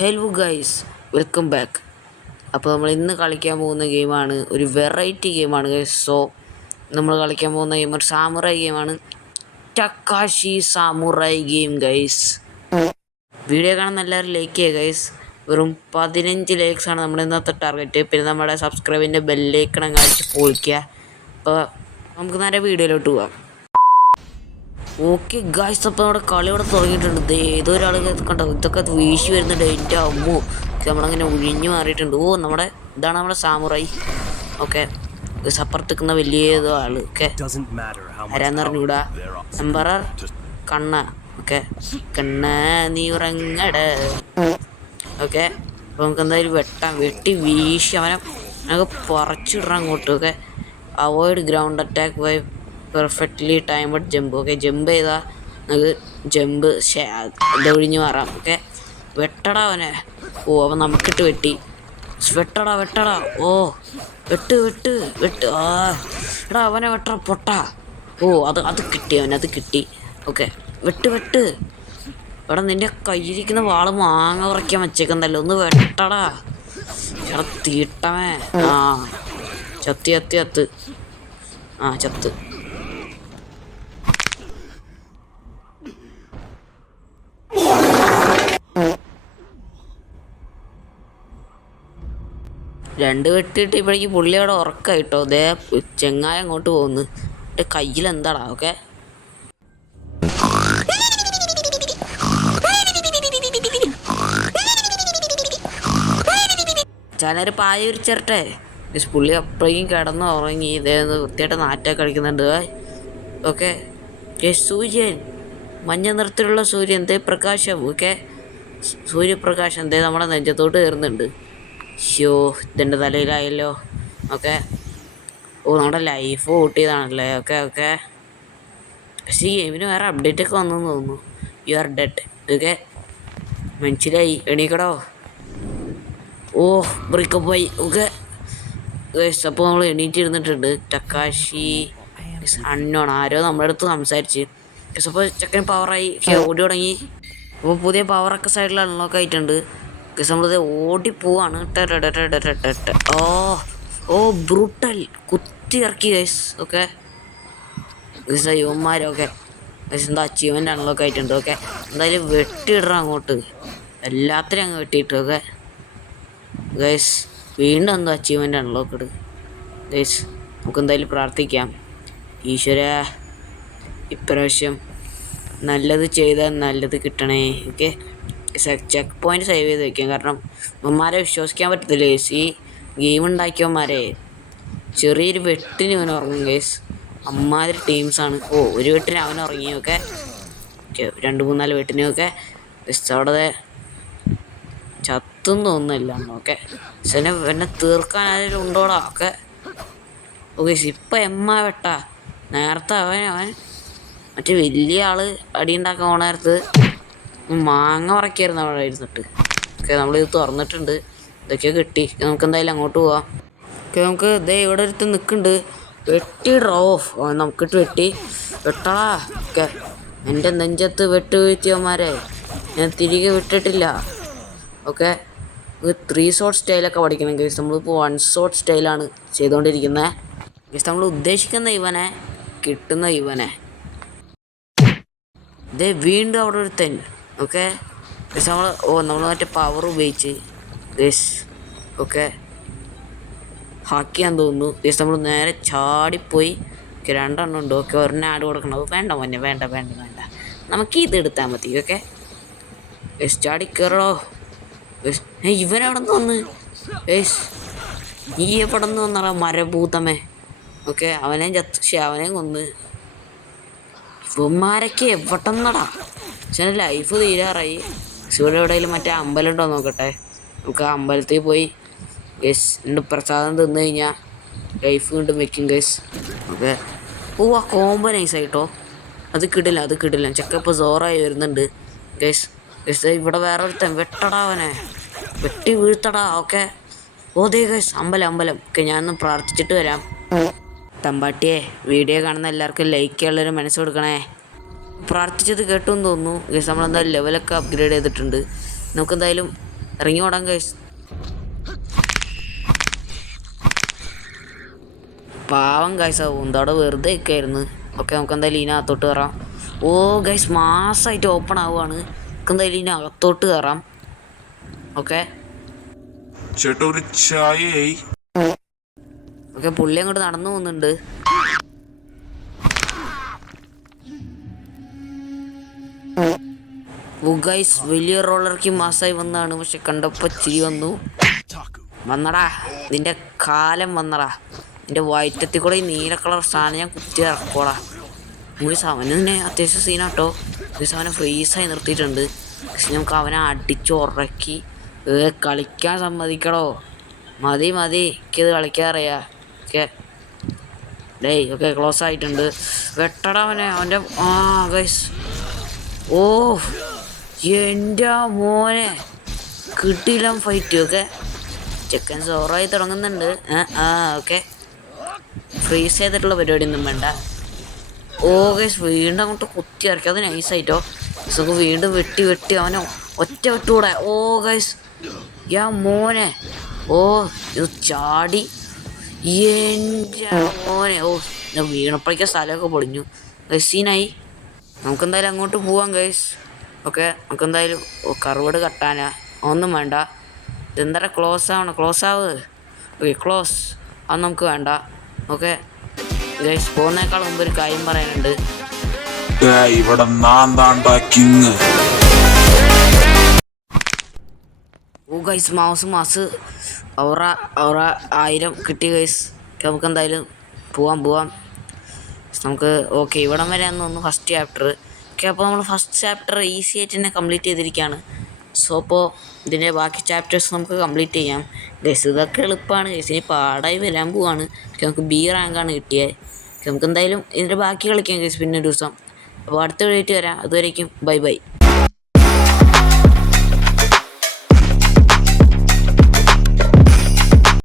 Hello guys, welcome back. അപ്പോൾ നമ്മൾ ഇന്ന് കളിക്കാൻ പോകുന്ന ഗെയിമാണ് ഒരു വെറൈറ്റി ഗെയിമാണ് ഗൈസ്. സോ നമ്മൾ കളിക്കാൻ പോകുന്ന ഗെയിം ഒരു സാമുറായി ഗെയിമാണ്, ടക്കാഷി സാമുറായി ഗെയിം ഗൈസ്. വീഡിയോ കാണുന്ന എല്ലാവരും ലൈക്ക് ചെയ്യുക ഗൈസ്. വെറും 15 ലൈക്സാണ് നമ്മുടെ ഇന്നത്തെ ടാർഗറ്റ്. പിന്നെ നമ്മുടെ സബ്സ്ക്രൈബിൻ്റെ ബെല്ലൈക്കണം കാണിച്ച് പൊളിക്കുക. അപ്പോൾ നമുക്ക് നേരെ വീഡിയോയിലോട്ട് പോകാം. ഓക്കെ ഗായ്സ്, അപ്പോൾ നമ്മുടെ കളി ഇവിടെ തുടങ്ങിയിട്ടുണ്ട്. ഏതോ ഒരാൾ കണ്ടോ, ഇതൊക്കെ വീശി വരുന്നുണ്ട്. എൻ്റെ അമ്മോ, നമ്മളങ്ങനെ ഒഴിഞ്ഞു മാറിയിട്ടുണ്ട്. നമ്മുടെ ഇതാണ് നമ്മുടെ സാമുറായി. ഓക്കെ, അപ്പുറത്ത് നിൽക്കുന്ന വലിയ ഏതോ ആള്. ഓക്കെ, ആരാന്ന് പറഞ്ഞൂടാ. എംപറർ കണ്ണ. ഓക്കെ, കണ്ണ നീ ഉറങ്ങട. ഓക്കെ, അപ്പോൾ നമുക്ക് എന്തായാലും വെട്ടി വീശി അവനെ നമുക്ക് പറിച്ചിടണം അങ്ങോട്ട്. Okay, avoid ground attack by perfectly timed jump. Okay, jump ചെയ്താൽ നമുക്ക് ജമ്പ് ഇതൊഴിഞ്ഞ് മാറാം. ഓക്കെ, വെട്ടടാ അവനെ. അവൻ നമുക്കിട്ട് വെട്ടി. വെട്ടടാ. വെട്ട് എടാ, അവനെ വെട്ട പൊട്ടാ. അത് കിട്ടി, അവനത് കിട്ടി. ഓക്കെ, വെട്ട് എടാ, നിന്റെ കയ്യിരിക്കുന്ന വാള് മാങ്ങ ഉറയ്ക്കാൻ വെച്ചേക്കുന്നല്ലോ, ഒന്ന് വെട്ടടാ. എടാ തീട്ടമേ. ചത്ത് ചത്ത്. രണ്ട് വെട്ടിയിട്ട് ഇപ്പോഴേക്ക് പുള്ളി അവിടെ ഉറക്കായിട്ടോ. അതേ ചെങ്ങായ അങ്ങോട്ട് പോകുന്നു. എൻ്റെ കയ്യിലെന്താടാ. ഓക്കെ, ചിലര് പായ വിരിച്ചിരട്ടെ. പുള്ളി അപ്പോഴേക്കും കിടന്ന് ഉറങ്ങി. ഇതേ വൃത്തിയായിട്ട് നാറ്റൊക്കെ കളിക്കുന്നുണ്ട്. ഓക്കെ, സൂര്യൻ, മഞ്ഞ നിറത്തിലുള്ള സൂര്യൻ, എന്തേ പ്രകാശം. ഓക്കെ, സൂര്യപ്രകാശം എന്തേ നമ്മുടെ നെഞ്ചത്തോട്ട് കയറുന്നുണ്ട്. ഇതിൻ്റെ തലയിലായല്ലോ. ഓക്കെ, നമ്മുടെ ലൈഫ് കൂട്ടിയതാണല്ലേ. ഓക്കെ, പക്ഷേ ഈ ഗെയിമിന് വേറെ അപ്ഡേറ്റ് ഒക്കെ വന്നെന്ന് തോന്നുന്നു. You are dead. ഓക്കെ, മനസ്സിലായി. എണീക്കടോ. ബ്രേക്കപ്പ് പോയി. ഓക്കെ, അപ്പോൾ നമ്മൾ എണീറ്റിരുന്നിട്ടുണ്ട്. ടക്കാഷി അണ്ണോൺ ആരോ നമ്മുടെ അടുത്ത് സംസാരിച്ച്. അപ്പോൾ ചെക്കൻ പവറായി ഓടി തുടങ്ങി. അപ്പോൾ പുതിയ പവറൊക്കെ സൈഡിൽ അൺലോക്ക് ആയിട്ടുണ്ട്. നമ്മളിത് ഓടിപ്പോവാണ്. ബ്രൂട്ടൽ കുത്തി ഇറക്കി ഗൈസ്. ഓക്കെ, യുവന്മാരൊക്കെ എന്താ അച്ചീവ്മെൻ്റ് അൺലോക്ക് ആയിട്ടുണ്ട്. ഓക്കെ, എന്തായാലും വെട്ടിയിടണം അങ്ങോട്ട്, എല്ലാത്തിനും അങ്ങ് വെട്ടിയിട്ട്. ഓക്കെ ഗൈസ്, വീണ്ടും എന്തോ അച്ചീവ്മെൻ്റ് അൺലോക്ക്ഡ് ഗൈസ്. നമുക്ക് എന്തായാലും പ്രാർത്ഥിക്കാം. ഈശ്വര, ഇപ്രാവശ്യം നല്ലത് ചെയ്താൽ നല്ലത് കിട്ടണേ. ഓക്കെ, ചെക്ക് പോയിന്റ് സേവ് ചെയ്ത് വെക്കാം. കാരണം അമ്മമാരെ വിശ്വസിക്കാൻ പറ്റത്തില്ല ഗൈസ്. ഈ ഗെയിം ഉണ്ടാക്കിയവന്മാരെ ചെറിയൊരു വെട്ടിന് അവൻ ഉറങ്ങും ഗൈസ്. അമ്മാതിരി ടീംസാണ്. ഒരു വെട്ടിന് അവൻ ഉറങ്ങി. ഓക്കെ, 2-3-4 വെട്ടിനൊക്കെ അവിടെ ചത്തും തോന്നുന്നില്ല. ഓക്കെ, എന്നെ തീർക്കാൻ ആരെങ്കിലും ഉണ്ടോടാ. ഓക്കെ ഇപ്പം വെട്ടാ. നേരത്തെ അവൻ മറ്റേ വലിയ ആള് അടിയുണ്ടാക്കാൻ പോണ നേരത്ത് മാങ്ങ ഉറക്കിയായിരുന്നു അവിടെ ഇരുന്നിട്ട്. ഓക്കെ, നമ്മളിത് തുറന്നിട്ടുണ്ട്. ഇതൊക്കെ കിട്ടി. നമുക്ക് എന്തായാലും അങ്ങോട്ട് പോവാം. ഓക്കെ, നമുക്ക് ഇവിടെ ഒരുത്ത് നിൽക്കുന്നുണ്ട്. വെട്ടിയിടോ. നമുക്കിട്ട് വെട്ടടാ. ഓക്കെ, എൻ്റെ നെഞ്ചത്ത് വെട്ട് വീഴ്ത്തിയവന്മാരെ ഞാൻ തിരികെ വിട്ടിട്ടില്ല. ഓക്കെ, 3 ഷോട്ട് സ്റ്റൈലൊക്കെ പഠിക്കണം ഗൈസ്. നമ്മളിപ്പോൾ 1 ഷോട്ട് സ്റ്റൈലാണ് ചെയ്തുകൊണ്ടിരിക്കുന്നത് ഗൈസ്. നമ്മൾ ഉദ്ദേശിക്കുന്ന ഇവനെ കിട്ടുന്ന ഇവനെ വീണ്ടും അവിടെ ഒരുത്തൻ. ഓക്കെ ഗൈസ്, നമ്മൾ മറ്റേ പവർ ഉപയോഗിച്ച് ഗൈസ് ഓക്കെ ഹാക്ക് ചെയ്യാൻ തോന്നുന്നു ഗൈസ്. നമ്മൾ നേരെ ചാടിപ്പോയി. 2 എണ്ണം ഉണ്ട്. ഓക്കെ, ഒരെണ്ണം ആഡ് കൊടുക്കണം. വേണ്ട മോനെ, വേണ്ട, നമുക്ക് ഇത് എടുത്താൽ മതി. ഓക്കെ ഗൈസ്, ചാടി കയറോ. ഇവനെവിടെ നിന്ന് വന്ന് ഗൈസ്? ഈ എവിടെ നിന്ന് വന്നടാ മരഭൂതമേ. ഓക്കെ, അവനെയും അവനെയും കൊന്ന്. ഇവന്മാരൊക്കെ എവിടെ നിന്നടാ? പക്ഷേ ലൈഫ് തീരാറായി. ഇവിടെ എവിടെയെങ്കിലും മറ്റേ അമ്പലം ഉണ്ടോ നോക്കട്ടെ. നമുക്ക് ആ അമ്പലത്തിൽ പോയി ഗൈസ് രണ്ട് പ്രസാദം തിന്നു കഴിഞ്ഞാൽ ലൈഫ് വീണ്ടും വെക്കും ഗൈസ്. ഓക്കെ, ആ കോംബോ നൈസായിട്ടോ. അത് കിടില്ല. ചെക്കപ്പ് സോറായി വരുന്നുണ്ട് ഗൈസ്. ഇവിടെ വേറെ ഒരുത്തൻ. വെട്ടടാ അവനെ, വെട്ടി വീഴ്ത്തടാ. ഓക്കെ, ഗൈസ് അമ്പലം. ഓക്കെ, ഞാനൊന്ന് പ്രാർത്ഥിച്ചിട്ട് വരാം. തമ്പാട്ടിയെ, വീഡിയോ കാണുന്ന എല്ലാവർക്കും ലൈക്ക് ചെയ്യാനുള്ളൊരു മനസ്സ് കൊടുക്കണേ. പ്രാർത്ഥിച്ചത് കേട്ടു എന്ന് തോന്നുന്നു ഗൈസ്. നമ്മളെന്തായാലും ലെവലൊക്കെ അപ്ഗ്രേഡ് ചെയ്തിട്ടുണ്ട്. നമുക്കെന്തായാലും ഇറങ്ങി ഓടാൻ ഗൈസ്. പാവം ഗൈസ് പൂന്തോടെ വെറുതെ നിൽക്കായിരുന്നു. ഓക്കെ നമുക്ക് എന്തായാലും ഇതിനകത്തോട്ട് കയറാം. ഓ ഗൈസ് മാസമായിട്ട് ഓപ്പൺ ആവുകയാണ്. നമുക്ക് എന്തായാലും ഇതിനകത്തോട്ട് കയറാം. ഓക്കെ ചേട്ടാ ഒരു ചായയായി. ഓക്കെ പുള്ളി അങ്ങോട്ട് നടന്നു പോകുന്നുണ്ട്. ഗൈസ് വലിയ റോളർക്ക് മാസമായി വന്നതാണ്. പക്ഷെ കണ്ടപ്പോൾ ചിരി വന്നു. വന്നടാ നിന്റെ കാലം വന്നടാ. നിന്റെ വയറ്റത്തിൽ കൂടെ ഈ നീല കളർ സാധനം ഞാൻ കുത്തി ഇറക്കോടാ. ഗൈസ് അവന് തന്നെ അത്യാവശ്യം സീനാട്ടോ. ഗൈസ് അവനെ ഫ്രീസായി നിർത്തിയിട്ടുണ്ട്. പക്ഷെ നമുക്ക് അവനെ അടിച്ചുറക്കി കളിക്കാൻ സമ്മതിക്കടോ. മതി എനിക്കത് കളിക്കാൻ അറിയാം. ഓക്കെ ഡേയ് ഓക്കെ ക്ലോസ് ആയിട്ടുണ്ട്. വെട്ടടാ അവൻ്റെ ഗൈസ്. ഓ എൻ്റെ മോനെ കിട്ടിയില്ല ഫൈറ്റ്. ഓക്കെ ചെക്കൻ സോറായി തുടങ്ങുന്നുണ്ട്. ഓക്കെ ഫ്രീസ് ചെയ്തിട്ടുള്ള പരിപാടിയൊന്നും വേണ്ട. ഓ ഗൈസ് വീണ്ടും അങ്ങോട്ട് കുത്തി ഇറക്കി. അത് നൈസായിട്ടോ. നമുക്ക് വീണ്ടും വെട്ടി അവനെ ഒറ്റ വെട്ടുകൂടെ. ഓ ഗൈസ് മോനെ. ഓ ഇത് ചാടി എൻ്റെ മോനെ. ഓ ഞാൻ വീണപ്പോഴേക്കും സ്ഥലമൊക്കെ പൊളിഞ്ഞു. ഗൈസീനായി. നമുക്കെന്തായാലും അങ്ങോട്ട് പോവാം ഗൈസ്. ഓക്കെ നമുക്കെന്തായാലും കറുവട് കട്ടാനാ ഒന്നും വേണ്ട. ഇതെന്താ ക്ലോസ് ആവ്. ഓക്കെ ക്ലോസ് അത് നമുക്ക് വേണ്ട. ഓക്കെ ഗൈസ് പോകുന്നേക്കാൾ മുമ്പ് ഒരു കാര്യം പറയാനുണ്ട്. ഇവിടെ കിങ്. ഓ ഗൈസ് മാസ് ഔറ 1000 കിട്ടി ഗൈസ്. നമുക്ക് എന്തായാലും പോവാം നമുക്ക്. ഓക്കെ ഇവിടം വരെ ഒന്ന് ഫസ്റ്റ് ചാപ്റ്റർ. ഓക്കെ അപ്പോൾ നമ്മൾ ഫസ്റ്റ് ചാപ്റ്റർ ഈസി ആയിട്ട് തന്നെ കംപ്ലീറ്റ് ചെയ്തിരിക്കുകയാണ്. സോ അപ്പോൾ ഇതിൻ്റെ ബാക്കി ചാപ്റ്റേഴ്സ് നമുക്ക് കംപ്ലീറ്റ് ചെയ്യാം ഗൈസ്. ഇതൊക്കെ എളുപ്പമാണ് ഗൈസ്. ഇനി പാടായി വരാൻ പോവാണ്. നമുക്ക് B റാങ്കാണ് കിട്ടിയത്. നമുക്ക് എന്തായാലും ഇതിൻ്റെ ബാക്കി കളിക്കാം ഗൈസ് പിന്നെ ഒരു ദിവസം. അപ്പോൾ അടുത്ത വീഡിയോ വരാം. അതുവരേക്കും ബൈ.